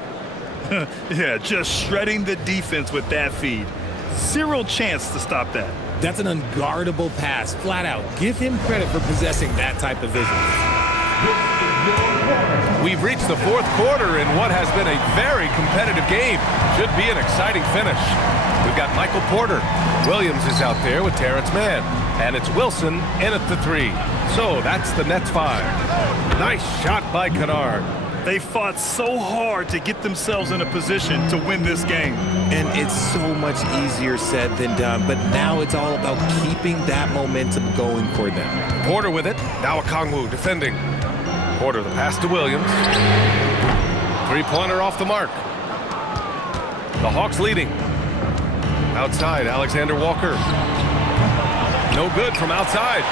Yeah, just shredding the defense with that feed. Zero chance to stop that. That's an unguardable pass, flat out. Give him credit for possessing that type of vision. We've reached the fourth quarter in what has been a very competitive game. Should be an exciting finish. We've got Michael Porter. Williams is out there with Terrence Mann. And it's Wilson in at the 3. So that's the Nets 5. Nice shot by Kennard. They fought so hard to get themselves in a position to win this game. And it's so much easier said than done, but now it's all about keeping that momentum going for them. Porter with it. Now Okongwu defending. Porter the pass to Williams. 3-pointer off the mark. The Hawks leading. Outside, Alexander Walker. No good from outside.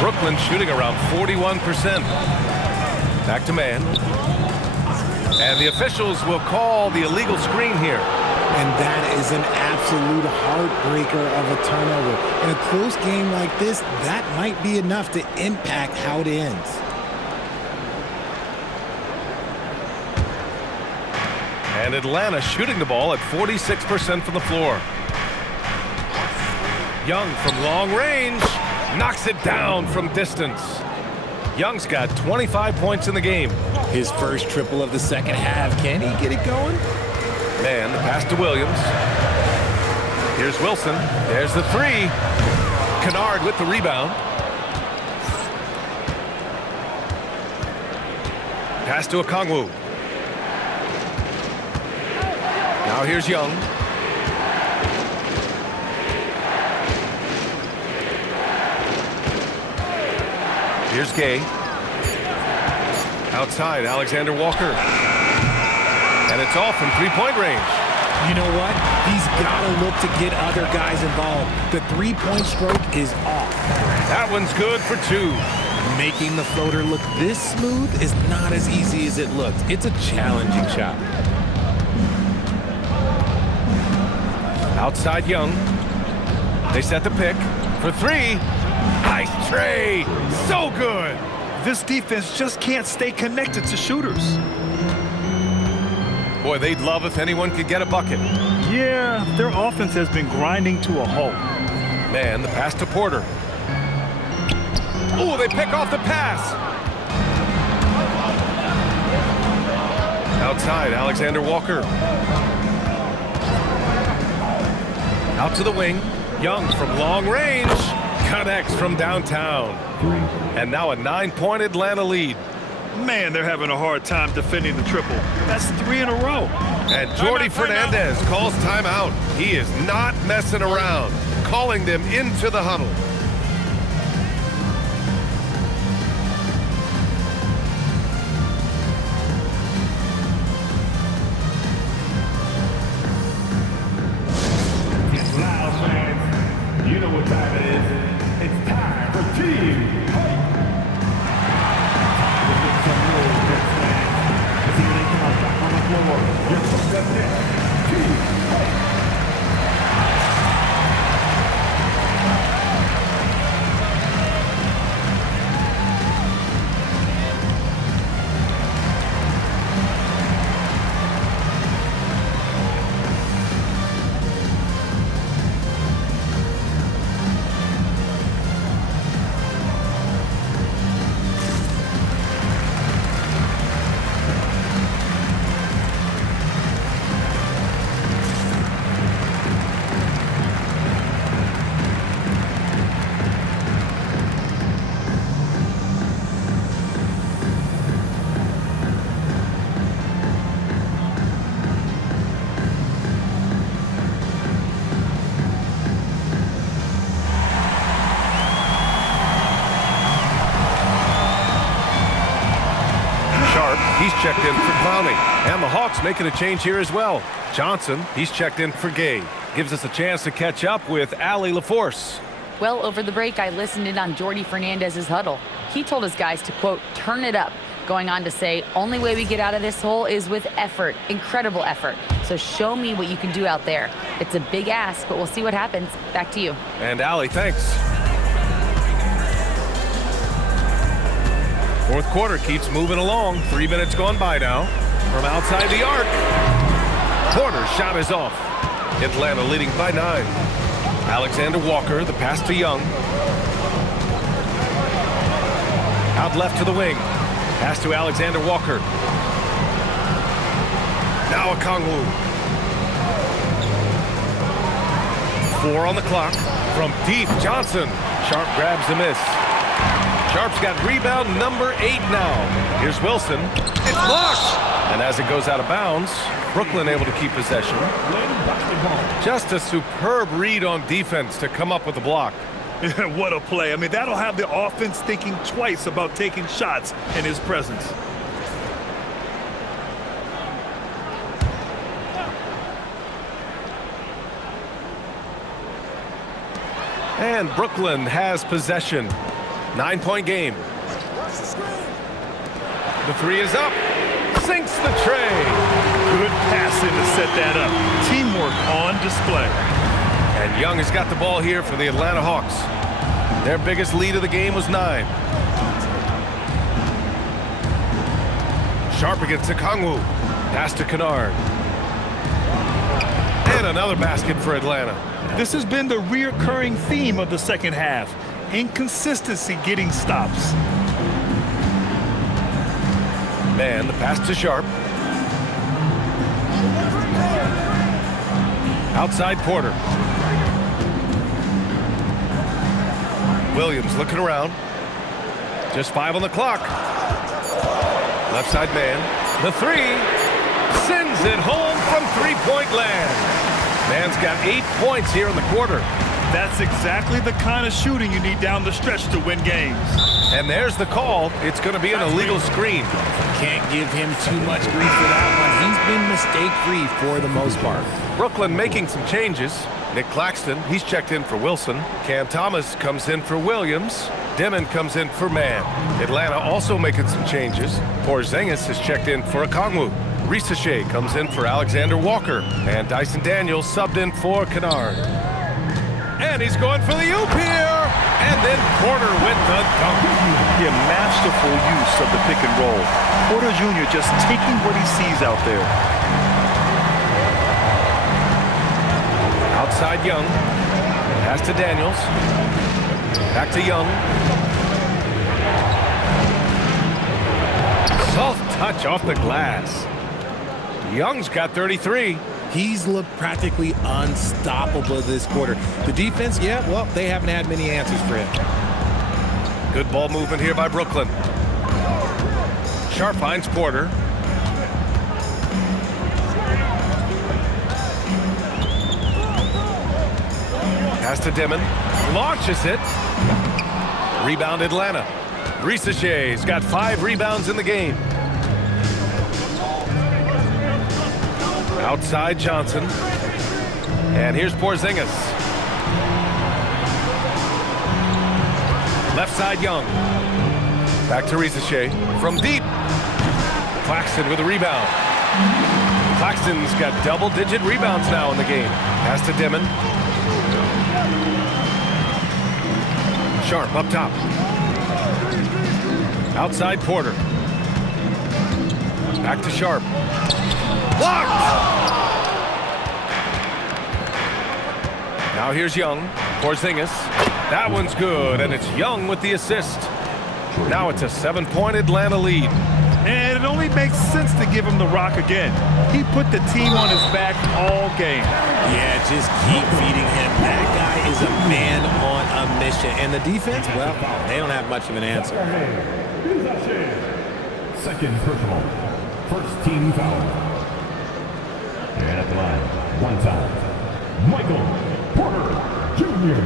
Brooklyn shooting around 41%. Back to Mann. And the officials will call the illegal screen here. And that is an absolute heartbreaker of a turnover. In a close game like this, that might be enough to impact how it ends. And Atlanta shooting the ball at 46% from the floor. Young from long range knocks it down from distance. Young's got 25 points in the game. His first triple of the second half. Can he get it going? Man, the pass to Williams. Here's Wilson. There's the 3. Kennard with the rebound. Pass to Okongwu. Now here's Young. Here's Gay. Outside, Alexander Walker. And it's off from 3-point range. You know what? He's got to look to get other guys involved. The 3-point stroke is off. That one's good for 2. Making the floater look this smooth is not as easy as it looks. It's a challenging shot. Outside Young. They set the pick for 3. Nice tray. So good. This defense just can't stay connected to shooters. Boy, they'd love if anyone could get a bucket. Yeah, their offense has been grinding to a halt. Man, the pass to Porter. Oh, they pick off the pass. Outside, Alexander Walker. Out to the wing. Young from long range. Connects from downtown. And now a 9-point Atlanta lead. Man, they're having a hard time defending the triple. That's 3 in a row. And Jordi Fernandez calls timeout. He is not messing around, calling them into the huddle. You know what time it is. It's time for Team Hype. Some real good fans. See when they come out back on the floor. Your first up next, Team Hype. checked in for Clowney. And the Hawks making a change here as well. Johnson, he's checked in for Gay. Gives us a chance to catch up with Allie LaForce. Well, over the break, I listened in on Jordi Fernandez's huddle. He told his guys to, quote, turn it up, going on to say, only way we get out of this hole is with effort, incredible effort. So show me what you can do out there. It's a big ask, but we'll see what happens. Back to you. And Allie, thanks. Fourth quarter keeps moving along. 3 minutes gone by now. From outside the arc, Porter's shot is off. Atlanta leading by 9. Alexander Walker, the pass to Young. Out left to the wing. Pass to Alexander Walker. Now Okongwu. 4 on the clock. From deep, Johnson. Sharp grabs the miss. Sharp's got rebound number 8 now. Here's Wilson. It's blocked. And as it goes out of bounds, Brooklyn able to keep possession. Just a superb read on defense to come up with the block. What a play. I mean, that'll have the offense thinking twice about taking shots in his presence. And Brooklyn has possession. 9-point game. The 3 is up. Sinks the tray. Good passing to set that up. Teamwork on display. And Young has got the ball here for the Atlanta Hawks. Their biggest lead of the game was 9. Sharp against Okongwu. Pass to Kennard. And another basket for Atlanta. This has been the recurring theme of the second half. Inconsistency getting stops. Man, the pass to Sharp. Outside Porter. Williams looking around. Just 5 on the clock. Left side man. The 3 sends it home from three-point land. Man's got 8 points here in the quarter. That's exactly the kind of shooting you need down the stretch to win games. And there's the call. It's going to be an illegal screen. Can't give him too much grief for that one. He's been mistake-free for the most part. Brooklyn making some changes. Nick Claxton, he's checked in for Wilson. Cam Thomas comes in for Williams. Demon comes in for Mann. Atlanta also making some changes. Porzingis is checked in for Okongwu. Risache comes in for Alexander Walker. And Dyson Daniels subbed in for Kennard. And he's going for the oop here. And then Porter with the dunk. Yeah, masterful use of the pick and roll. Porter Jr. just taking what he sees out there. Outside Young. Pass to Daniels. Back to Young. Soft touch off the glass. Young's got 33. He's looked practically unstoppable this quarter. The defense, yeah, well, they haven't had many answers for him. Good ball movement here by Brooklyn. Sharp finds Porter. Pass to Demon. Launches it. Rebound Atlanta. Risache's got 5 rebounds in the game. Outside Johnson. And here's Porzingis. Left side Young. Back to Risache. From deep. Claxton with a rebound. Claxton's got double-digit rebounds now in the game. Pass to Demon. Sharp up top. Outside Porter. Back to Sharp. Blocked! Now here's Young. Porzingis. That one's good, and it's Young with the assist. Now it's a 7-point Atlanta lead. And it only makes sense to give him the rock again. He put the team on his back all game. Yeah, just keep feeding him. That guy is a man on a mission. And the defense, well, they don't have much of an answer. Second personal. First team foul. And at the line, 1 foul. Michael Porter Jr.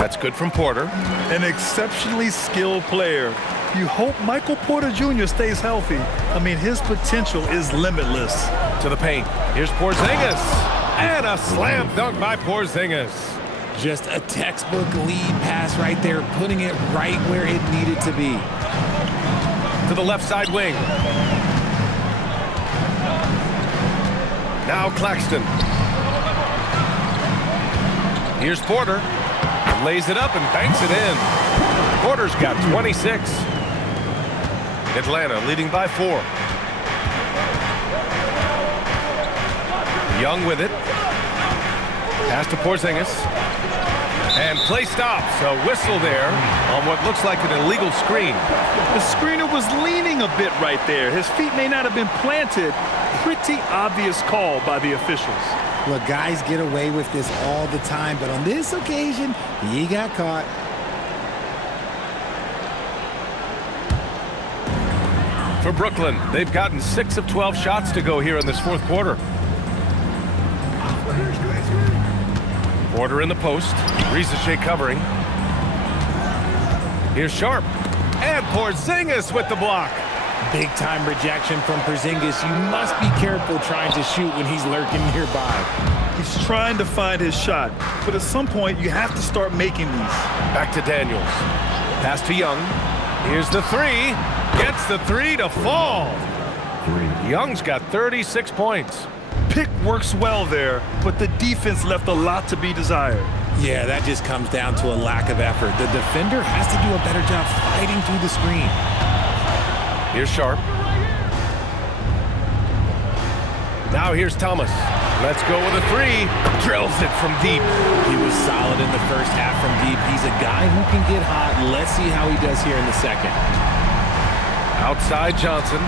That's good from Porter. An exceptionally skilled player. You hope Michael Porter Jr. stays healthy. I mean, his potential is limitless. To the paint. Here's Porzingis. And a slam dunk by Porzingis. Just a textbook lead pass right there, putting it right where it needed to be. To the left side wing. Now Claxton. Here's Porter. Lays it up and banks it in. Porter's got 26. Atlanta leading by 4. Young with it. Pass to Porzingis. And play stops. A whistle there on what looks like an illegal screen. The screener was leaning a bit right there. His feet may not have been planted. Pretty obvious call by the officials. Look, guys get away with this all the time, but on this occasion, he got caught. For Brooklyn, they've gotten 6 of 12 shots to go here in this fourth quarter. Porter in the post. Risache covering. Here's Sharp. And Porzingis with the block. Big-time rejection from Porzingis. You must be careful trying to shoot when he's lurking nearby. He's trying to find his shot, but at some point, you have to start making these. Back to Daniels. Pass to Young. Here's the 3. Gets the 3 to fall. Young's got 36 points. Pick works well there, but the defense left a lot to be desired. Yeah, that just comes down to a lack of effort. The defender has to do a better job fighting through the screen. Here's Sharp. Now here's Thomas. Let's go with a 3. Drills it from deep. He was solid in the first half from deep. He's a guy who can get hot. Let's see how he does here in the second. Outside Johnson.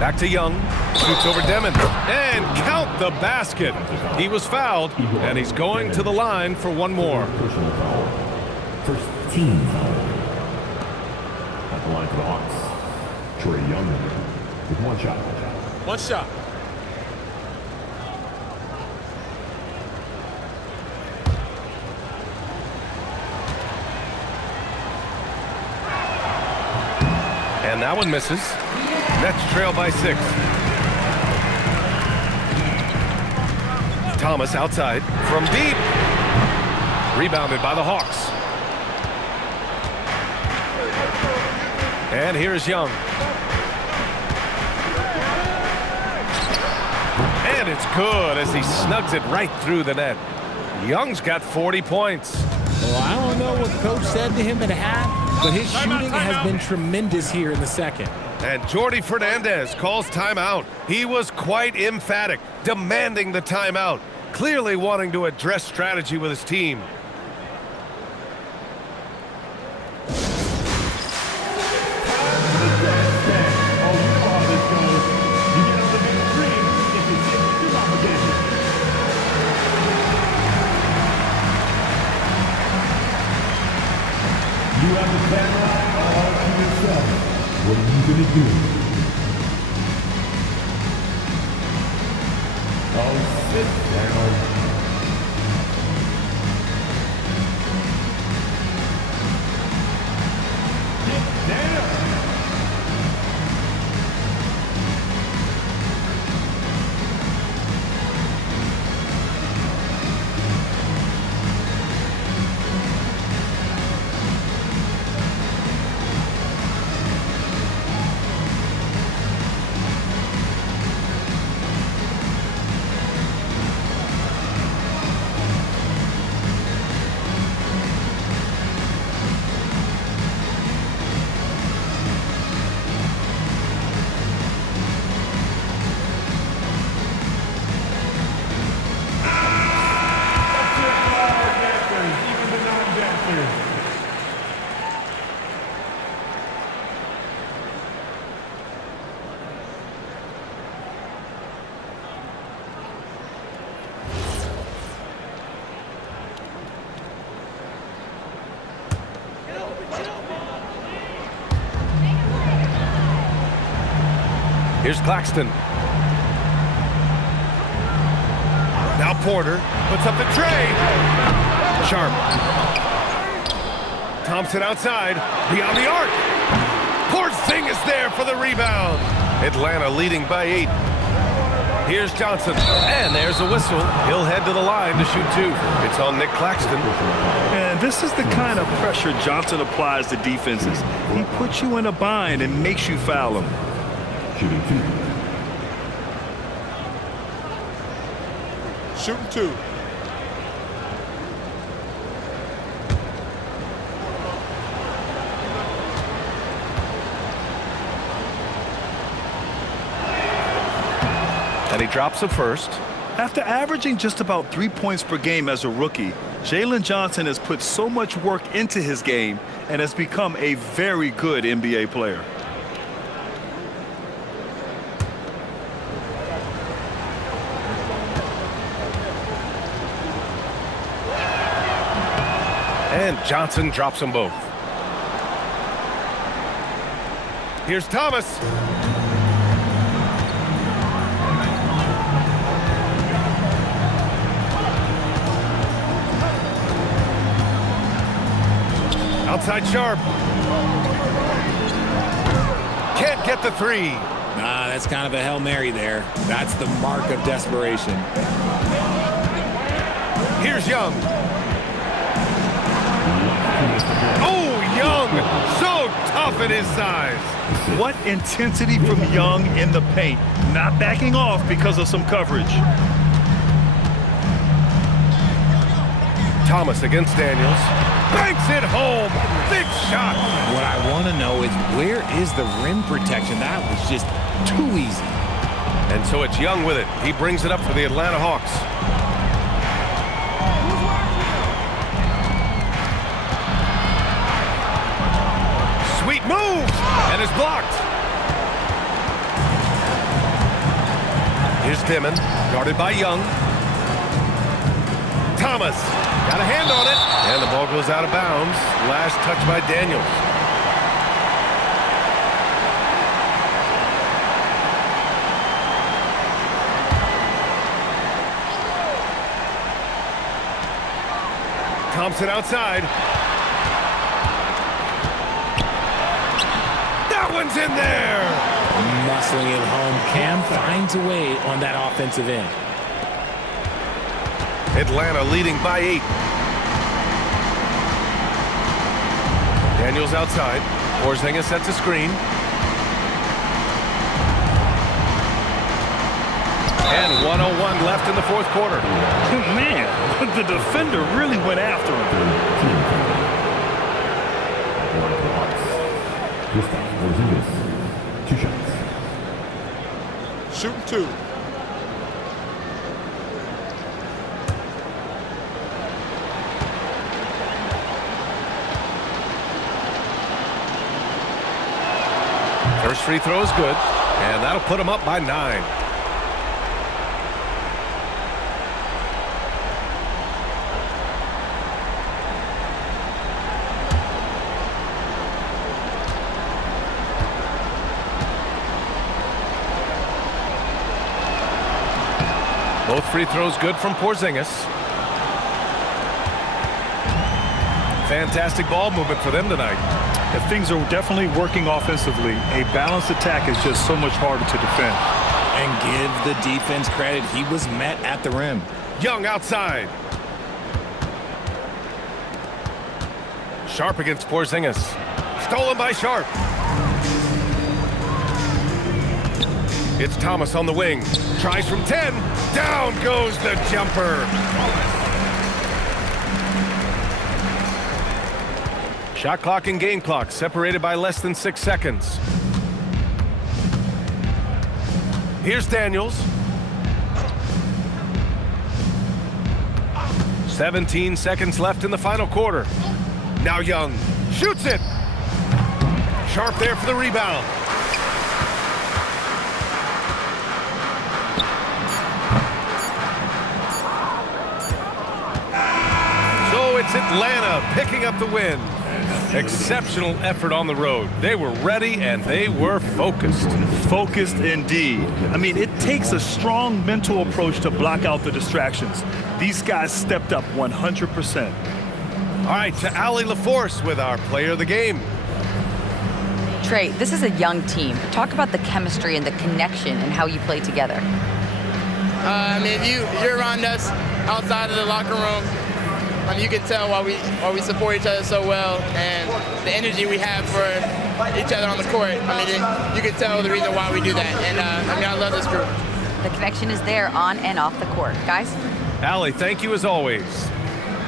Back to Young. Shoots over Demon. And count the basket. He was fouled, and he's going to the line for one more. First team foul. At the line for the Hawks, Trae Young with 1 shot. One shot. And that one misses. Nets trail by 6. Thomas outside from deep. Rebounded by the Hawks. And here's Young. And it's good as he snugs it right through the net. Young's got 40 points. Well, I don't know what coach said to him at half, but his shooting has been tremendous here in the second. And Jordi Fernandez calls timeout. He was quite emphatic, demanding the timeout, clearly wanting to address strategy with his team. You have the camera all to yourself. What are you going to do? Oh, sit down. Get down. Here's Claxton. Now Now Porter puts up the tray. Sharp. Thompson outside, beyond the arc. Porzingis there for the rebound. Atlanta leading by 8. Here's Johnson, and there's a whistle. He'll head to the line to shoot 2. It's on Nick Claxton. And this is the kind of pressure Johnson applies to defenses. He puts you in a bind and makes you foul him. Shooting 2. Shooting 2. And he drops the first. After averaging just about 3 points per game as a rookie, Jalen Johnson has put so much work into his game and has become a very good NBA player. And Johnson drops them both. Here's Thomas. Outside Sharp. Can't get the 3. Nah, that's kind of a Hail Mary there. That's the mark of desperation. Here's Young. Oh, Young, so tough at his size. What intensity from Young in the paint. Not backing off because of some coverage. Thomas against Daniels. Banks it home. Big shot. What I want to know is, where is the rim protection? That was just too easy. And so it's Young with it. He brings it up for the Atlanta Hawks. Sweet move. And is blocked. Here's Dimon, guarded by Young. Thomas. Got a hand on it, and the ball goes out of bounds. Last touch by Daniels. Thompson outside. That one's in there. Muscling it home. Cam finds a way on that offensive end. Atlanta leading by 8. Daniels outside. Porzingis sets a screen. And 1:01 left in the 4th quarter. Man, the defender really went after him. Porzingis, 2 shots. Shooting 2. First free throw is good, and that'll put him up by 9. Both free throws good from Porzingis. Fantastic ball movement for them tonight. If things are definitely working offensively, a balanced attack is just so much harder to defend. And give the defense credit. He was met at the rim. Young outside. Sharp against Porzingis. Stolen by Sharp. It's Thomas on the wing. Tries from 10. Down goes the jumper. Shot clock and game clock separated by less than 6 seconds. Here's Daniels. 17 seconds left in the final quarter. Now Young shoots it. Sharp there for the rebound. So it's Atlanta picking up the win. Exceptional effort on the road. They were ready and they were focused. Focused indeed. I mean, it takes a strong mental approach to block out the distractions. These guys stepped up 100%. All right, to Allie LaForce with our player of the game. Trey, this is a young team. Talk about the chemistry and the connection and how you play together. I mean, you're around us outside of the locker room. You can tell why we support each other so well, and the energy we have for each other on the court. I mean, you can tell the reason why we do that. And I love this group. The connection is there on and off the court. Guys? Allie, thank you as always.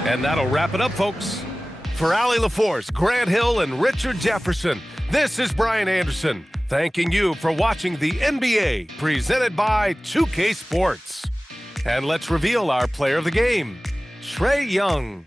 And that'll wrap it up, folks. For Allie LaForce, Grant Hill, and Richard Jefferson, this is Brian Anderson, thanking you for watching the NBA, presented by 2K Sports. And let's reveal our player of the game, Trae Young.